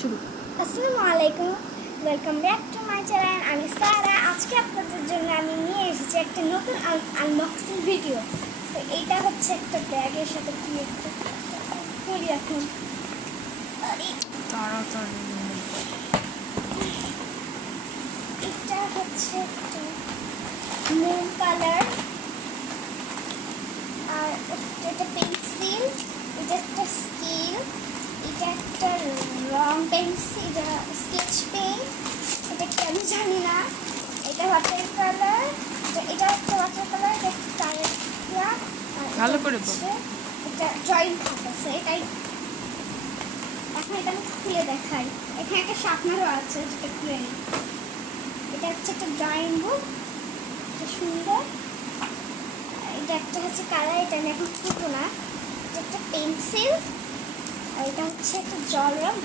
শুরু। আসসালামু আলাইকুম, welcome back to my channel. আমি সারা। আজকে আপনাদের জন্য আমি নিয়ে এসেছি একটা নতুন আনবক্সিং ভিডিও। তো এইটা হচ্ছে একটা ব্যাগের সাথে কি একটা করি এখন। তাড়াতাড়ি। এটা হচ্ছে একটা মুন কালার, আর এটা পেন্সিল, এটা একটা স্কেল, এটা একটা রং পেন্সিল, এটা স্কেচ পেন, এটা কি আমি জানি না। এটা ওয়াটার কালার, এটা একটা ওয়াটার কালার, এটা একটা কালার। ভালো করে বল। এটা ড্রয়িং খাতা আছে, এটাই। এখন এটা আমি খুলে দেখাই। এখানে একটা শার্পনারও আছে, যেটা খুলে নিই। এটা হচ্ছে একটা ড্রয়িং বুক, এটা সুন্দর। এটা একটা হচ্ছে কালার, এটা আমি এখন খুলবো না। এটা একটা পেন্সিল, আর এটা হচ্ছে একটা জল রং।